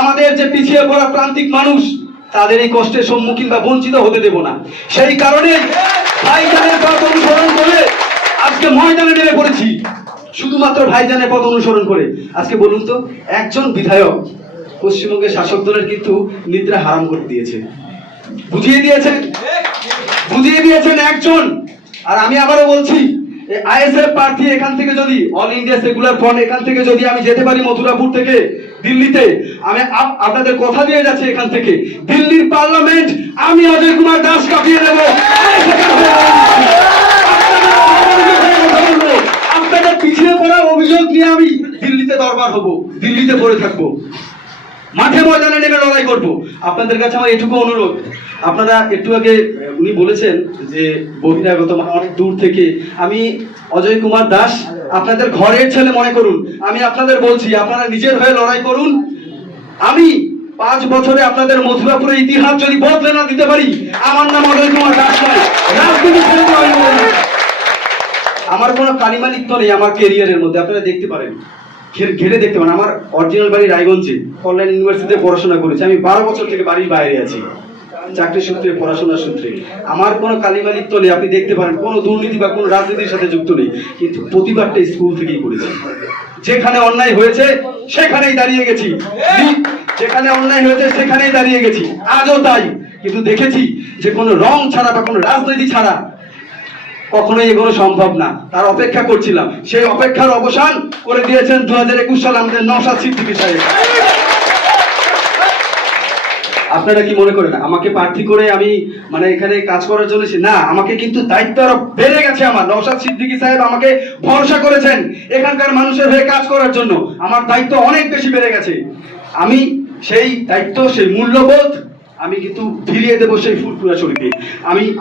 আমাদের যে পিছিয়ে পড়া প্রান্তিক মানুষ তাদের এই কষ্টের সম্মুখীন বা বঞ্চিত হতে দেব না। সেই কারণে ভাইজানের পথ অনুসরণ করে আজকে ময়দানে নেমে পড়েছি, শুধুমাত্র ভাইজানের পথ অনুসরণ করে। আজকে বলুন তো, একজন বিধায়ক পশ্চিমবঙ্গের শাসক দলের কিন্তু নিদ্রা হারাম করে দিয়েছে, বুঝিয়ে দিয়েছেন একজন। আর আমি আবারও বলছি, আইএসএফ প্রার্থী এখান থেকে যদি অল ইন্ডিয়া সেকুলার ফ্রন্ট এখান থেকে যদি আমি যেতে পারি মথুরাপুর থেকে দিল্লিতে, আমি আপনাদের কথা দিয়ে যাচ্ছি, এখান থেকে দিল্লির পার্লামেন্ট আমি অজয় কুমার দাস কাঁপিয়ে দেব। আপনাদের পিছিয়ে পড়া অভিযোগ নিয়ে আমি দিল্লিতে দরবার হব, দিল্লিতে পড়ে থাকবো, মাঠে ময়দানে নেমে লড়াই করব। আপনাদের কাছে আমার এটুকু অনুরোধ, আপনারা একটু আগে উনি বলেছেন যে বহিরাগত অনেক দূর থেকে, আমি অজয় কুমার দাস আপনাদের ঘরের ছেলে মনে করুন, আমি আপনাদের বলছি আপনারা নিজের হয়ে লড়াই করুন। আমি 5 বছরে আপনাদের মথুরাপুরের ইতিহাস যদি বদলে না দিতে পারি, আমার নাম অজয় কুমার দাস নয়, রাজনীতি ছেড়ে দেওয়া হবে। আমার কোনো কালিমালিপ্ত নেই আমার কেরিয়ারের মধ্যে, আপনারা দেখতে পারেন, ঘেটে দেখতে পারেন। আমার অরিজিনাল বাড়ি রায়গঞ্জে, কল্যাণ ইউনিভার্সিটিতে পড়াশোনা করেছি। আমি 12 বছর থেকে বাড়ির বাইরে আছি, চাকরি সূত্রে, পড়াশোনার সূত্রে। আমার কোনো কালিমালিপ্ত নেই, আপনি দেখতে পারেন, কোনো দুর্নীতি বা কোনো রাজনীতির সাথে যুক্ত নেই। কিন্তু প্রতিবারটা স্কুল থেকেই করেছি। যেখানে অন্যায় হয়েছে সেখানেই দাঁড়িয়ে গেছি, যেখানে অন্যায় হয়েছে সেখানেই দাঁড়িয়ে গেছি, আজও তাই। কিন্তু দেখেছি যে কোনো রং ছাড়া বা কোনো রাজনীতি ছাড়া কখনোই এগুলো সম্ভব না। তার অপেক্ষা করছিলাম, সেই অপেক্ষার অবসান করে দিয়েছেন 2021 সালে আমাদের নওশাদ সিদ্দিকী সাহেব। আপনারা কি মনে করেন আমাকে প্রার্থী করে আমি মানে এখানে কাজ করার জন্য না? আমাকে কিন্তু দায়িত্ব আরো বেড়ে গেছে। আমার নওশাদ সিদ্দিকী সাহেব আমাকে ভরসা করেছেন এখানকার মানুষের হয়ে কাজ করার জন্য, আমার দায়িত্ব অনেক বেশি বেড়ে গেছে। আমি সেই দায়িত্ব, সেই মূল্যবোধ আমি কিন্তু ফিরিয়ে দেবো সেই ফুরফুরা শরীফে।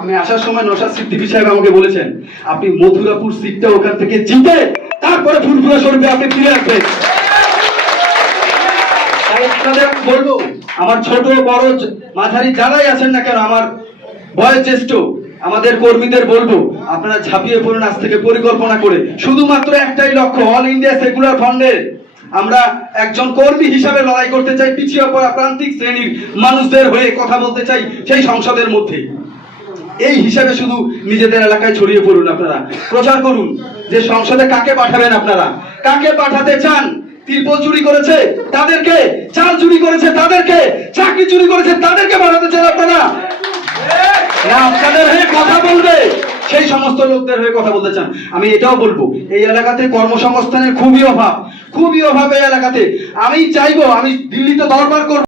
আমি আসার সময় নওশাদ সিদ্দিকী সাহেব আমাকে বলেছেন, আপনি মথুরাপুর সিটটা ওখান থেকে জিতে তারপরে ফুরফুরা শরীফে আপনি ফিরে আসবেন। তাই আপনাদের বলবো, আমার ছোট বড় মাঝারি যারাই আছেন না কেন, আমার বয়োজ্যেষ্ঠ আমাদের কর্মীদের বলবো, আপনারা ঝাঁপিয়ে পড়ুন আজ থেকে পরিকল্পনা করে। শুধুমাত্র একটাই লক্ষ্য, অল ইন্ডিয়া সেকুলার ফ্রন্টের আমরা একজন কর্মী হিসাবে লড়াই করতে চাই, পিছিয়ে পড়া প্রান্তিক শ্রেণীর মানুষদের হয়ে কথা বলতে চাই সেই সংসদের মধ্যে। এই হিসাবে শুধু নিজেদের এলাকায় ছড়িয়ে পড়ুন, আপনারা প্রচার করুন যে সংসদে কাকে পাঠাবেন, আপনারা কাকে পাঠাতে চান। তিরপল চুরি করেছে তাদেরকে, চাল চুরি করেছে তাদেরকে, চাকরি চুরি করেছে তাদেরকে পাঠাতে চান আপনারা, না আপনাদের হয়ে কথা বলবে সেই সমস্ত লোকদের হয়ে কথা বলতে চান? আমি এটাও বলবো, এই এলাকাতে কর্মসংস্থানের খুবই অভাব এই এলাকাতে। আমি চাইবো, আমি দিল্লিতে দরবার করবো।